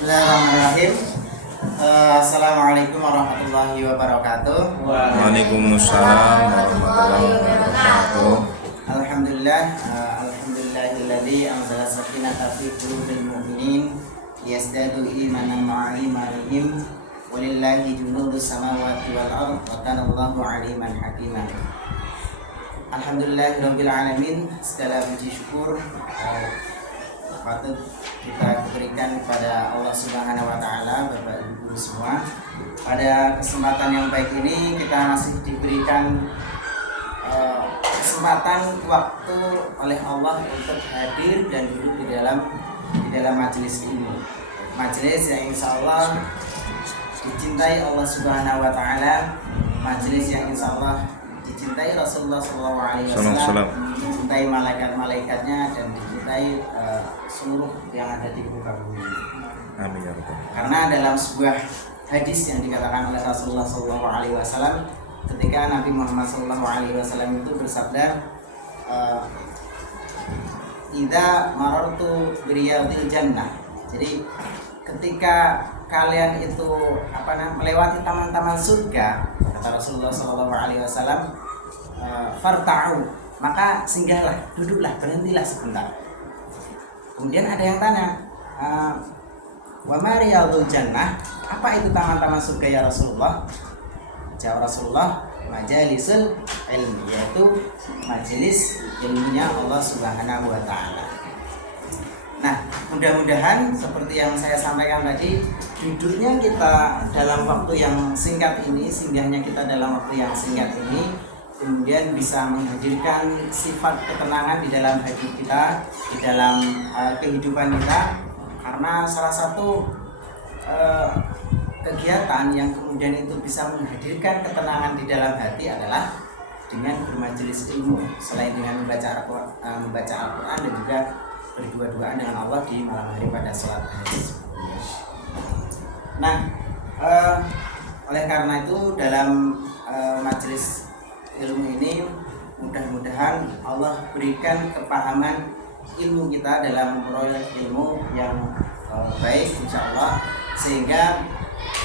Bismillahirrahmanirrahim. Assalamualaikum warahmatullahi wabarakatuh. Waalaikumsalam warahmatullahi wabarakatuh. Alhamdulillahilladzi anzala sakinata fi qulubil mu'minin liyazdadu imanan ma'a imanihim walillahi junudus samawati wal ardh wa kana Allahu 'aliman hakiman. Alhamdulillahirabbil alamin. Segala puji syukur patut kita berikan kepada Allah Subhanahu wa taala. Bapak Ibu semua, pada kesempatan yang baik ini kita masih diberikan kesempatan waktu oleh Allah untuk hadir dan duduk di dalam majelis ini. Majelis yang insya Allah dicintai Allah Subhanahu wa taala, majelis yang insya Allah dicintai Rasulullah SAW, dicintai malaikat-malaikatnya, dan dicintai seluruh yang ada di muka bumi. Amin ya rabbal. Karena dalam sebuah hadis yang dikatakan oleh Rasulullah SAW, ketika Nabi Muhammad SAW itu bersabda, "Idza marartu biriyadil jannah." Jadi ketika kalian itu melewati taman-taman surga, kata Rasulullah SAW, farta'u, maka singgahlah, duduklah, berhentilah sebentar. Kemudian ada yang tanya, wa ma riyadul jannah, apa itu taman-taman surga ya Rasulullah? Jawab Rasulullah, majalisul ilmi, yaitu majelis ilmunya Allah Subhanahu wa taala. Nah, mudah-mudahan seperti yang saya sampaikan tadi, duduknya kita dalam waktu yang singkat ini, singgahnya kita dalam waktu yang singkat ini, kemudian bisa menghadirkan sifat ketenangan di dalam hati kita, di dalam kehidupan kita. Karena salah satu kegiatan yang kemudian itu bisa menghadirkan ketenangan di dalam hati adalah dengan bermajelis ilmu, selain dengan membaca Al-Quran dan juga berdua-duaan dengan Allah di malam hari pada sholat Tahajud. Nah, oleh karena itu dalam majelis ilmu ini mudah-mudahan Allah berikan kepahaman ilmu kita dalam proyek ilmu yang baik insya Allah, sehingga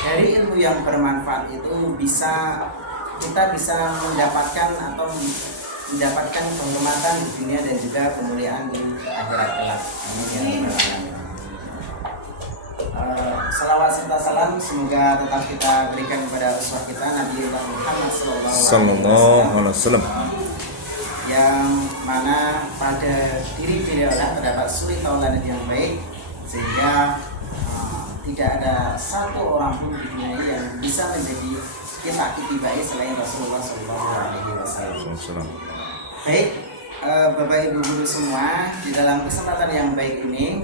dari ilmu yang bermanfaat itu kita bisa mendapatkan penghormatan di dunia dan juga kemuliaan di akhirat kelak. Amin. Salawat serta salam semoga tetap kita berikan kepada uswah kita Nabi Muhammad sallallahu alaihi wasallam, yang mana pada diri beliau terdapat suri tauladan yang baik, sehingga tidak ada satu orang pun di dunia yang bisa menjadi kita itibai selain Rasulullah sallallahu alaihi wasallam. Baik, Bapak Ibu guru semua, di dalam kesempatan yang baik ini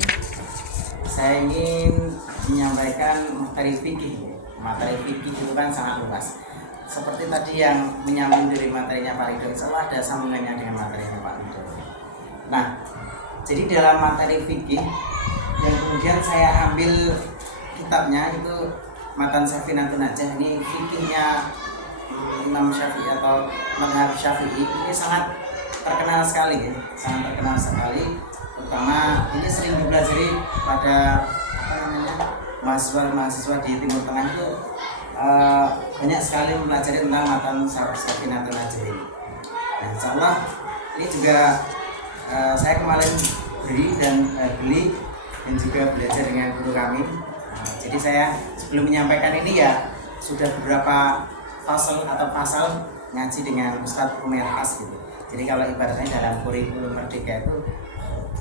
saya ingin menyampaikan materi fikih. Materi fikih itu kan sangat luas. Seperti tadi yang menyambung dari materinya Pak Ridho, insya Allah ada sambungannya dengan materinya Pak Ridho. Nah, jadi dalam materi fikih yang kemudian saya ambil kitabnya itu Matan Safinatun Najah, ini fikihnya Imam Syafi'i atau mazhab Syafi'i, ini sangat terkenal sekali ya, sangat terkenal sekali. Terutama ini sering dipelajari pada mahasiswa di Timur Tengah itu, banyak sekali mempelajari tentang Matan Safinatun Najah ini. Nah, insya Allah ini juga saya kemarin beli dan juga belajar dengan guru kami. Jadi saya sebelum menyampaikan ini ya sudah beberapa pasal ngaji dengan Ustadz Umair Has gitu. Jadi kalau ibaratnya dalam kurikulum Merdeka itu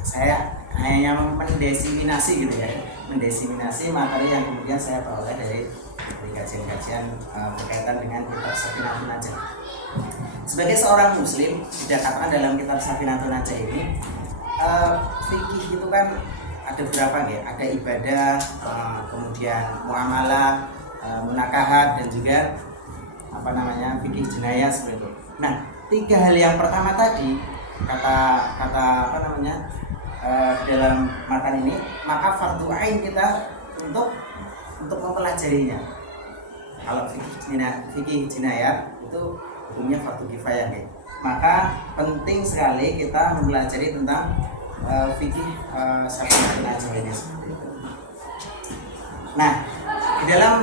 saya hanya mendesiminasi gitu ya, mendesiminasi materi yang kemudian saya peroleh dari kajian-kajian berkaitan dengan kitab Safinatun Najah. Sebagai seorang muslim, dikatakan dalam kitab Safinatun Najah ini, fikih itu kan ada berapa ya? Ada ibadah, kemudian muamalah, munakahat, dan juga fikih jenayah seperti itu. Nah, tiga hal yang pertama tadi kata dalam matan ini, maka fardu ain kita untuk mempelajarinya. Kalau fikih jenayah itu hukumnya fardu kifayah ya. Maka penting sekali kita mempelajari tentang fikih Safinatun Najah ini. Nah, di dalam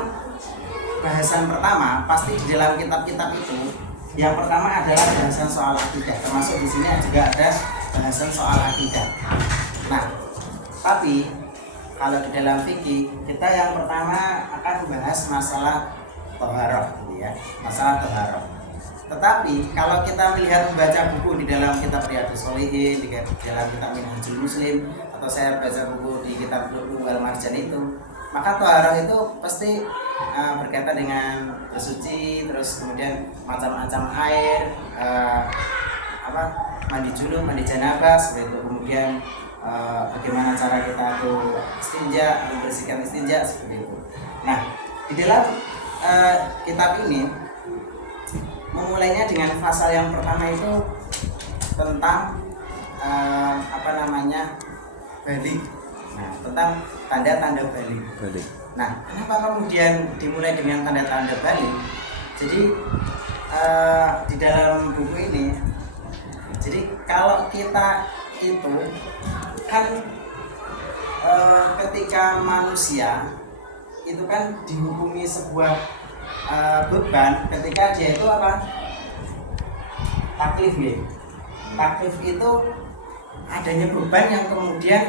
bahasan pertama pasti di dalam kitab-kitab itu yang pertama adalah bahasan soal akidah, termasuk di sini juga ada bahasan soal akidah. Nah, tapi kalau di dalam fikih kita yang pertama akan membahas masalah thaharah, gitu ya, masalah thaharah. Tetapi kalau kita melihat membaca buku di dalam kitab Riyadhus Shalihin, di dalam kitab Minhajul Muslim, atau saya baca buku di kitab Lu'lu' wal Marjan itu, maka thaharah itu pasti berkaitan dengan bersuci, terus kemudian macam-macam air, mandi junub, mandi janabah, seperti itu. Kemudian bagaimana cara kita tuh istinja, membersihkan istinja, seperti itu. Nah, di dalam kitab ini memulainya dengan pasal yang pertama itu tentang balik. Nah, tentang tanda-tanda balik. Nah, kenapa kemudian dimulai dengan tanda-tanda balik? Jadi di dalam buku ini, jadi kalau kita itu kan ketika manusia itu kan dihukumi sebuah beban ketika dia itu taklif ya. Taklif itu adanya beban yang kemudian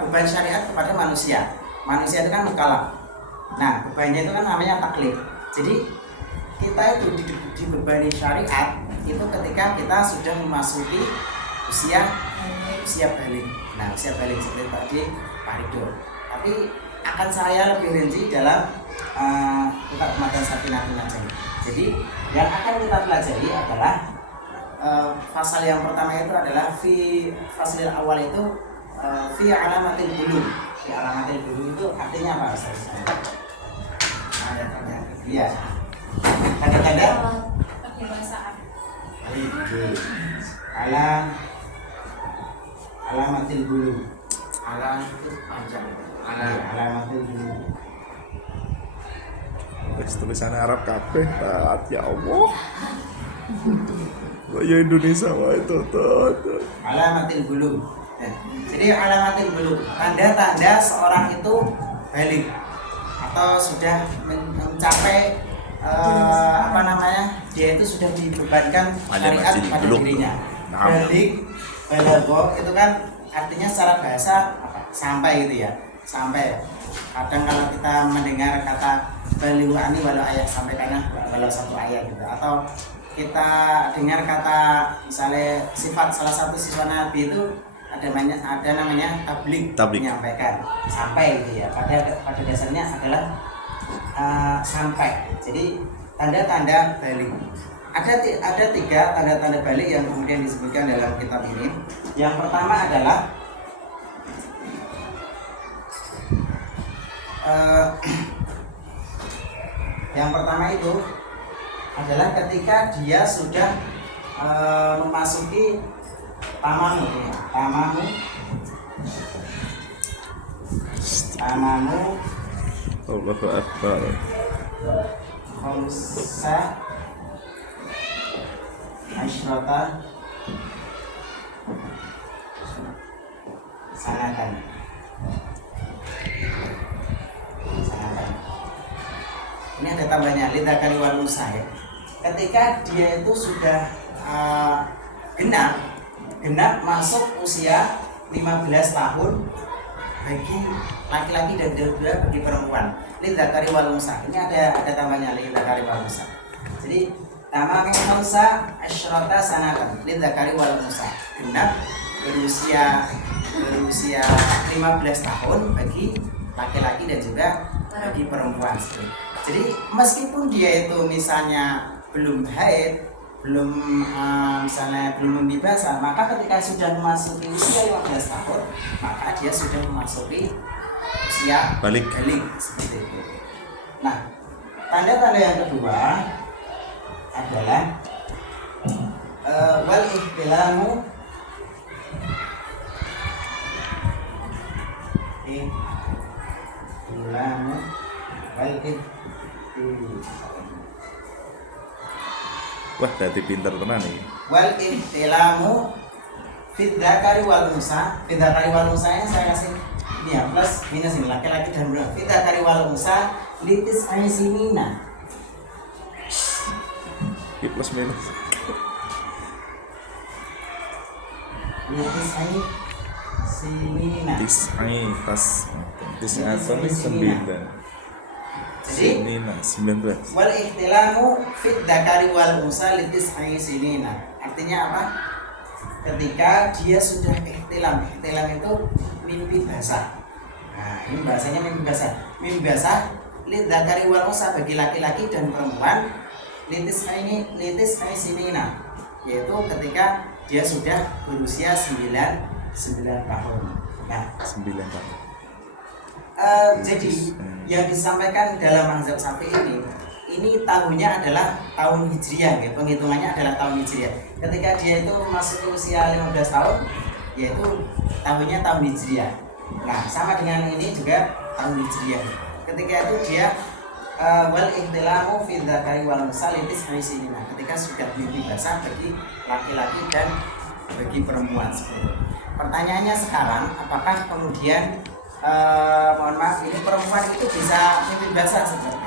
beban syariat kepada manusia. Manusia itu kan mukallaf. Nah, bebannya itu kan namanya taklif. Jadi kita itu dibebani syariat itu ketika kita sudah memasuki usia balik. Nah, usia balik seperti tadi Pak Ridho. Tapi akan saya lebih rinci dalam kitab Matan Safinatun Najm. Jadi yang akan kita pelajari adalah pasal yang pertama itu adalah fasil awal itu fi alamatil bulugh. Fi alamatil bulugh itu artinya apa Ustaz? Iya. Tanda-tanda kedewasaan. Alamatil bulugh. Alam itu panjang. Alamatil bulugh. Tulisannya Arab kabeh, taat ya Allah. Ya Indonesia wae totot. Alamatil bulugh. Jadi alamatil bulugh, tanda-tanda seorang itu balik atau sudah mencapai dia itu sudah dibebankan syariat pada dirinya. Balagh itu kan artinya secara bahasa sampai gitu ya. Sampai. Kadang kalau kita mendengar kata balighu ani walau ayat, sampaikanlah walau satu ayat gitu, atau kita dengar kata misalnya sifat salah satu siswa Nabi itu ada namanya tabligh. Menyampaikan sampai gitu ya, pada dasarnya adalah sampai. Jadi tanda-tanda balik ada 3 tanda-tanda balik yang kemudian disebutkan dalam kitab ini. Yang pertama adalah yang pertama itu adalah ketika dia sudah memasuki tamamu. Allahu Akbar. Khamsa asyrata sanatan. Ini ada tambahnya lidzakari wal unsa ya. Ketika dia itu sudah genap masuk usia 15 tahun bagi laki-laki dan juga bagi perempuan. Lidzakari wal unsa. Ini ada tambahnya lidzakari wal unsa. Jadi nama unsa asyrata sanatan lidzakari wal unsa. Genap berusia 15 tahun bagi laki-laki dan juga bagi perempuan. Jadi meskipun dia itu misalnya belum haid, misalnya belum membebaskan, maka ketika sudah memasuki usia 15 tahun, maka dia sudah memasuki usia balik seperti itu. Nah, tanda-tanda yang kedua adalah wal ihtilamu wal Wah, dadi pinter tenan iki. Wal ihtilamu fid dzakari wal unsa. Fid dzakari wal unsa yang saya kasih ini ya plus minus ini laki-laki dan perempuan. Kita kari wal unsa litis aisinina. Plus minus. Litis aisinina. Tis atau 9. Jadi Sinina 19. wal ihtilamu fit dzakari wal unsa litis aisinina. Artinya apa? Ketika dia sudah ihtilam itu mimpi basah. Nah, ini bahasanya mimpi basah. Mimpi basah lid dzakari wal unsa bagi laki-laki dan perempuan litis aisinina, yaitu ketika dia sudah berusia 9 tahun. Nah, 9 tahun. jadi yang disampaikan dalam mazhab Syafi'i ini tahunnya adalah tahun Hijriah, ya. Penghitungannya adalah tahun Hijriah. Ketika dia itu masuk usia 15 tahun, yaitu tahunnya tahun Hijriah. Nah, sama dengan ini juga tahun Hijriah. Ketika itu dia wal ihtilamu fi dzakari wal unsa litis aisinina. Ketika sudah mimpi basah bagi laki-laki dan bagi perempuan seperti itu. Pertanyaannya sekarang, apakah kemudian mohon maaf, ini perempuan itu bisa mimpi basah seperti itu?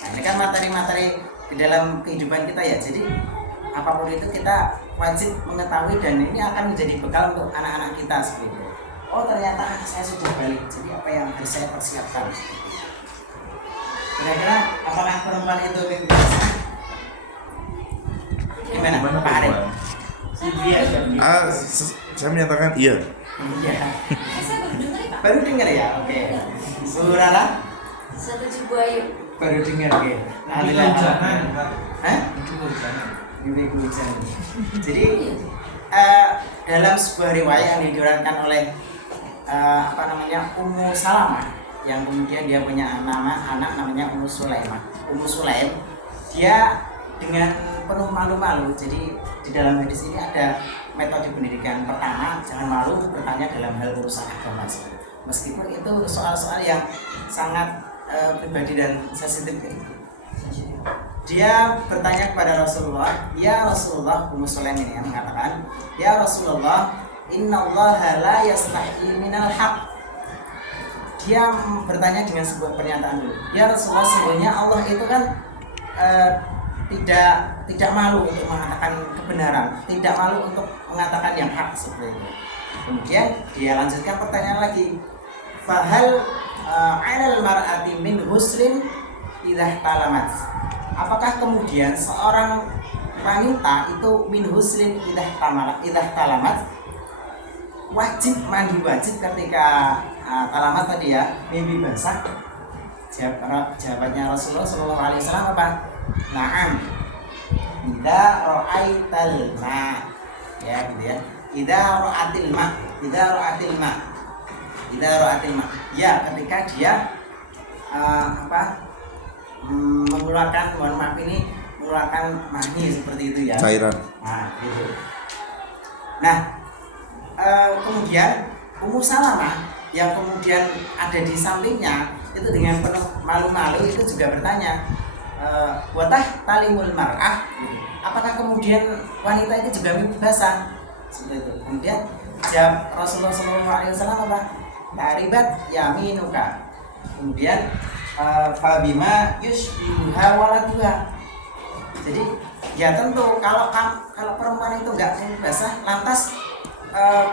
Nah, ini kan materi-materi di dalam kehidupan kita ya. Jadi apapun itu kita wajib mengetahui dan ini akan menjadi bekal untuk anak-anak kita seperti itu. Oh, ternyata saya sudah balik. Jadi apa yang harus saya persiapkan? Kira-kira apakah perempuan itu mimpi basah? Gimana Pak Arif? Saya menyatakan iya. Iya. Saya baru dengar ya Pak. Baru dengar ya? Oke. Surala? Satu Cibuayu. Baru dengar ya. Mimpi hujanan. Hah? Mimpi hujanan. Mimpi hujan. Jadi dalam sebuah riwayat yang diriwayatkan oleh Ummu Salamah, yang kemudian dia punya anak namanya Ummu Sulaimah. Ummu Sulaim, dia dengan penuh malu-malu. Jadi di dalam hadis ini ada metode pendidikan. Pertama, jangan malu bertanya dalam hal urusan agama. Meskipun itu soal-soal yang sangat pribadi dan sensitif. Dia bertanya kepada Rasulullah, ya Rasulullah, Ummu Sulaim ini yang mengatakan, ya Rasulullah, innallaha la yastahi minal haq. Dia bertanya dengan sebuah pernyataan dulu, ya Rasulullah, sebenarnya Allah itu kan tidak malu untuk mengatakan kebenaran, tidak malu untuk mengatakan yang hak seperti itu. Kemudian dia lanjutkan pertanyaan lagi, fahal 'alal mar'ati min husrin idza talamat. Apakah kemudian seorang wanita itu min husrin idza talamat wajib mandi wajib ketika talamat tadi ya, mimpi basah? Jawabannya Rasulullah SAW apa? Naam. Idza ra'aital ma, ya gitu ya. Idza ra'atil ma. Ya, ketika dia mengeluarkan, mohon maaf ini, mengeluarkan mani seperti itu ya. Cairan. Nah, gitu. Nah, kemudian Ummu Salamah yang kemudian ada di sampingnya itu dengan penuh malu-malu itu juga bertanya, watah talimul mar'ah, apakah kemudian wanita itu juga mimpi basah? Seperti itu. Kemudian jawab Rasulullah SAW apa? Taribat yaminuka. Kemudian fabima yushbihuha waladuha. Jadi ya tentu kalau perempuan itu enggak mimpi basah, lantas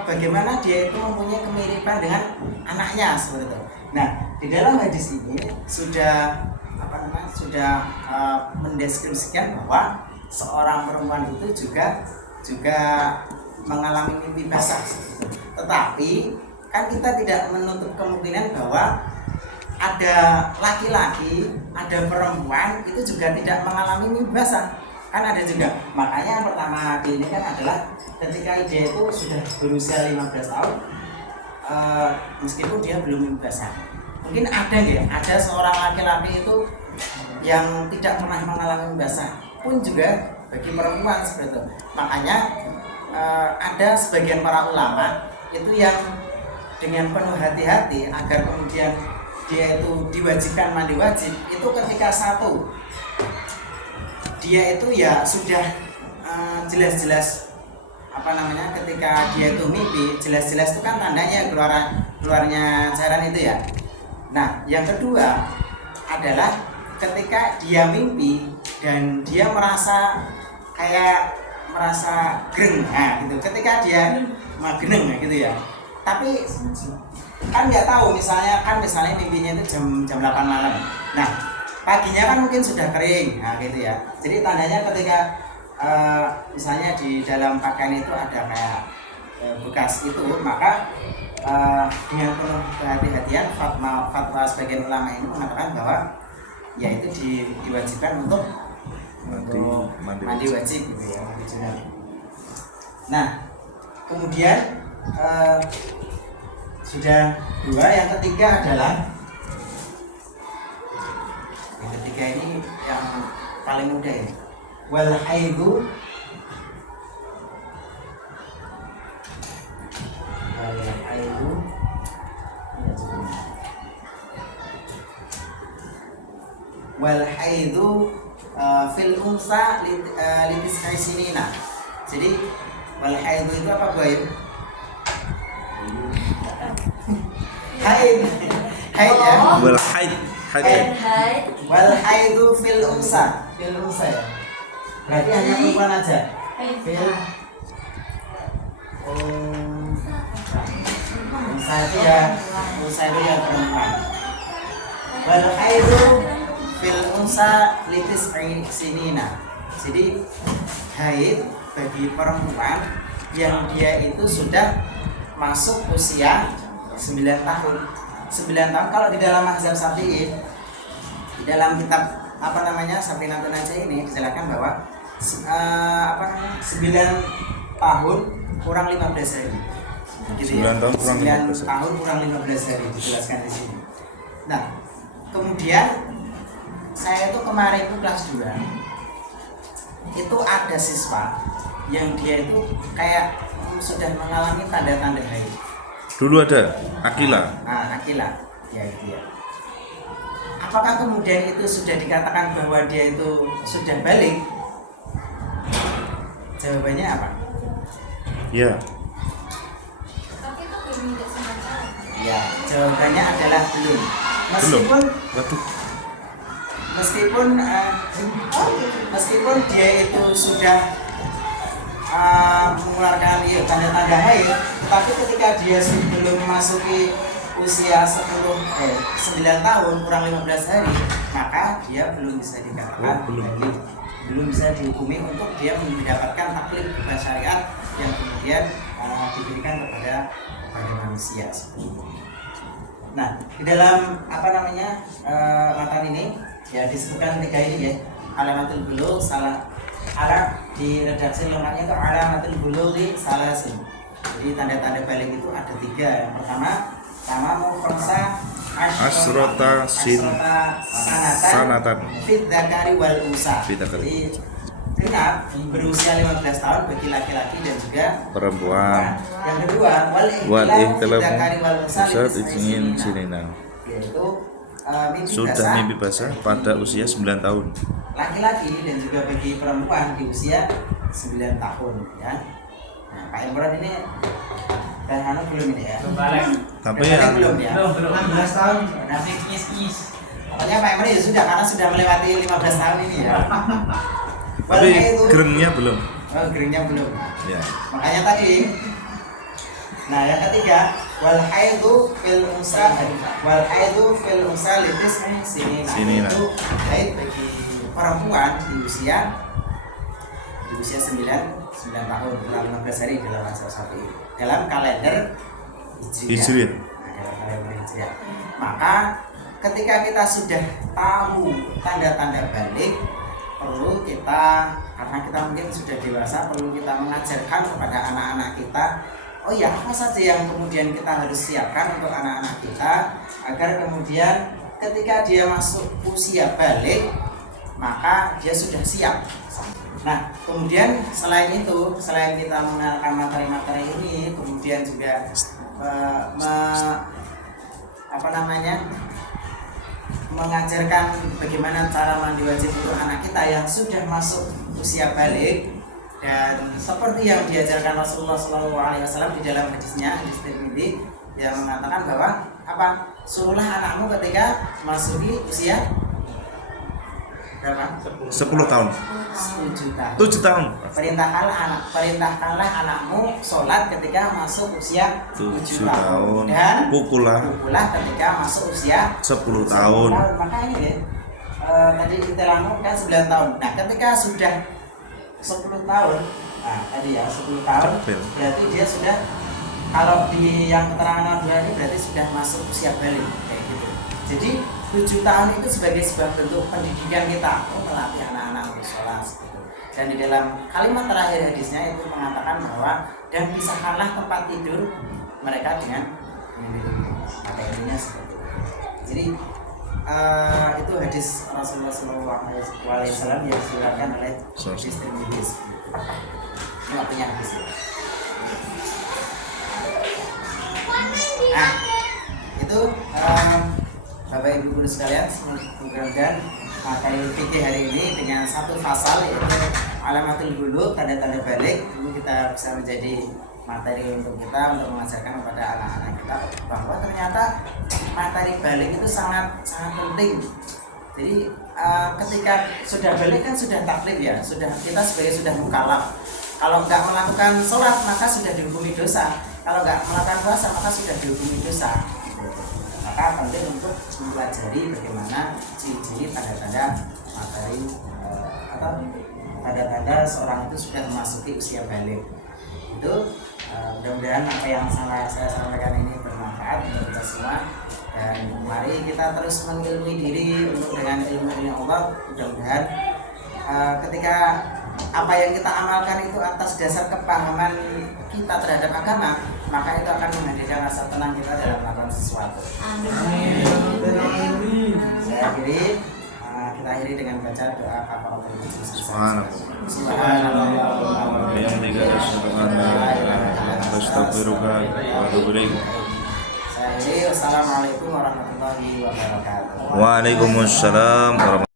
bagaimana dia itu mempunyai kemiripan dengan anaknya seperti itu. Nah, di dalam hadis ini sudah mendeskripsikan bahwa seorang perempuan itu juga mengalami mimpi basah. Tetapi kan kita tidak menutup kemungkinan bahwa ada laki-laki, ada perempuan itu juga tidak mengalami mimpi basah. Kan ada juga. Makanya yang pertama ini kan adalah ketika dia itu sudah berusia 15 tahun, meskipun dia belum mimpi basah. Mungkin ada seorang laki-laki itu yang tidak pernah mengalami mimpi basah, pun juga bagi perempuan seperti itu. Makanya ada sebagian para ulama itu yang dengan penuh hati-hati agar kemudian dia itu diwajibkan mandi wajib, itu ketika satu dia itu ya sudah jelas-jelas ketika dia itu mimpi, jelas-jelas itu kan tandanya keluarnya cairan itu ya. Nah, yang kedua adalah ketika dia mimpi dan dia merasa greng, nah gitu. Ketika dia mageneng gitu ya. Tapi kan nggak tahu, misalnya mimpinya itu jam 8 malam. Nah, paginya kan mungkin sudah kering, nah gitu ya. Jadi tandanya ketika misalnya di dalam pakaian itu ada kayak bekas itu, maka dengan penuh kehati-hatian fatwa sebagian ulama ini mengatakan bahwa ya itu diwajibkan untuk mandi wajib gitu ya, mandi junub. Nah, kemudian sudah dua, yang ketiga adalah ini yang paling mudah ini. Wal haidu fil unsa litis sinina. Jadi wal haidu itu apa, Boy? Haid ya. Wal haid Wal haidu fil unsa ya. Berarti hanya perempuan aja. Fil unsa itu ya perempuan. Wal haidu fil unsa litis sinina. Jadi haid bagi perempuan yang dia itu sudah masuk usia 9 tahun. 9 tahun kalau di dalam mazhab Syafi'i, di dalam kitab Safinatun Najah ini dijelaskan bahwa 9 tahun kurang 15 hari. Gitu ya. 9 tahun kurang 15 hari dijelaskan di sini. Nah, kemudian saya itu kemarin itu kelas 2. Itu ada siswa yang dia itu kayak sudah mengalami tanda-tanda haid. Dulu ada Akila. Akila, ya itu ya. Apakah kemudian itu sudah dikatakan bahwa dia itu sudah balik? Jawabannya apa? Ya. Tapi itu belum tidak semacam. Ya, jawabannya adalah belum. Meskipun dia itu sudah mengeluarkan tanda-tanda haid, tetapi ketika dia belum memasuki usia 9 tahun kurang 15 hari, maka dia belum bisa dikatakan belum bisa dihukumi untuk dia mendapatkan taklif hukum syariat yang kemudian diberikan kepada manusia. Nah, di dalam matan ini ya disebutkan 3 ini ya, alamatul bulugh di redaksi lengkapnya itu alamatul bulughi salasin. Jadi tanda-tanda balik itu ada 3. Yang pertama mau khamsa asrota sanatan fit dzakari wal unsa. Jadi genap berusia 15 tahun bagi laki-laki dan juga perempuan. Yang kedua wal ihtilam fit dzakari wal unsa sinina. Yaitu mimpi basah pada usia 9 tahun. Laki-laki dan juga bagi perempuan di usia 9 tahun ya. Nah, Pak Imran ini belum ini ya. Tapi ya belum 16 tahun masih kis. Pokoknya Pak Imran ya sudah, karena sudah melewati 15 tahun ini ya. Tapi gerengnya belum. Gerengnya belum. Ya. Makanya tadi. Nah, yang ketiga wal haidu fil unsa litis sinina. Itu haid bagi perempuan di usia 9 tahun kurang 15 hari dalam mazhab Syafi'i dalam kalender Hijriah. Dalam kalender Hijriah. Maka ketika kita sudah tahu tanda-tanda balik, perlu kita, karena kita mungkin sudah dewasa, perlu kita mengajarkan kepada anak-anak kita, oh ya, apa saja yang kemudian kita harus siapkan untuk anak-anak kita agar kemudian ketika dia masuk usia balik, maka dia sudah siap. Nah, kemudian selain itu, selain kita mengenalkan materi-materi ini, kemudian juga mengajarkan bagaimana cara mandi wajib untuk anak kita yang sudah masuk usia balik. Dan seperti yang diajarkan Rasulullah SAW di dalam hadisnya, hadis Tirmidzi, yang mengatakan bahwa apa? Suruhlah anakmu ketika masuki usia berapa? 10 tahun. 7 tahun. 7 tahun. Perintahkanlah anakmu sholat ketika masuk usia 7 tahun. dan Pukullah ketika masuk usia 10 tahun. Maka ini ya, tadi kita langsung kan 9 tahun. Nah, ketika sudah 10 tahun, nah tadi ya 10 tahun, Cepil. berarti dia sudah, kalau di yang keterangan dua ini berarti sudah masuk usia balik kayak gitu. Jadi 7 tahun itu sebagai sebuah bentuk pendidikan kita untuk melatih anak-anak untuk sholat gitu. Dan di dalam kalimat terakhir hadisnya itu mengatakan bahwa dan pisahkanlah tempat tidur mereka dengan maka intinya seperti itu. Jadi itu hadis Rasulullah SAW yang diriwayatkan oleh hadis Tirmidzi. Ini artinya hadis. Nah, itu Bapak Ibu Guru sekalian, mudah-mudahan materi fikih hari ini dengan satu pasal yaitu alamatul bulugh, tanda-tanda balik, ini kita bisa menjadi materi untuk kita untuk mengajarkan kepada anak-anak kita bahwa ternyata materi balik itu sangat penting. Jadi ketika sudah balik kan sudah taklif ya, sudah kita sebagai sudah mukallaf. Kalau nggak melakukan sholat maka sudah dihukumi dosa. Kalau nggak melakukan puasa maka sudah dihukumi dosa. Maka penting untuk mempelajari bagaimana ciri-ciri tanda-tanda materi atau tanda-tanda seorang itu sudah memasuki usia balik. Itu mudah-mudahan apa yang saya sampaikan ini bermanfaat untuk kita semua, dan mari kita terus mengilmui diri untuk dengan ilmu Allah. Mudah-mudahan ketika apa yang kita amalkan itu atas dasar kepahaman kita terhadap agama, maka itu akan menghadirkan rasa tenang kita dalam melakukan sesuatu. Amin. Saya akhiri, kita akhiri dengan baca doa kafaratul majlis. Subhanallah. Yang tiga astagfiruka wa atubu ilaik. Saya akhiri. Wassalamualaikum warahmatullahi wabarakatuh. Waalaikumsalam warahmatullahi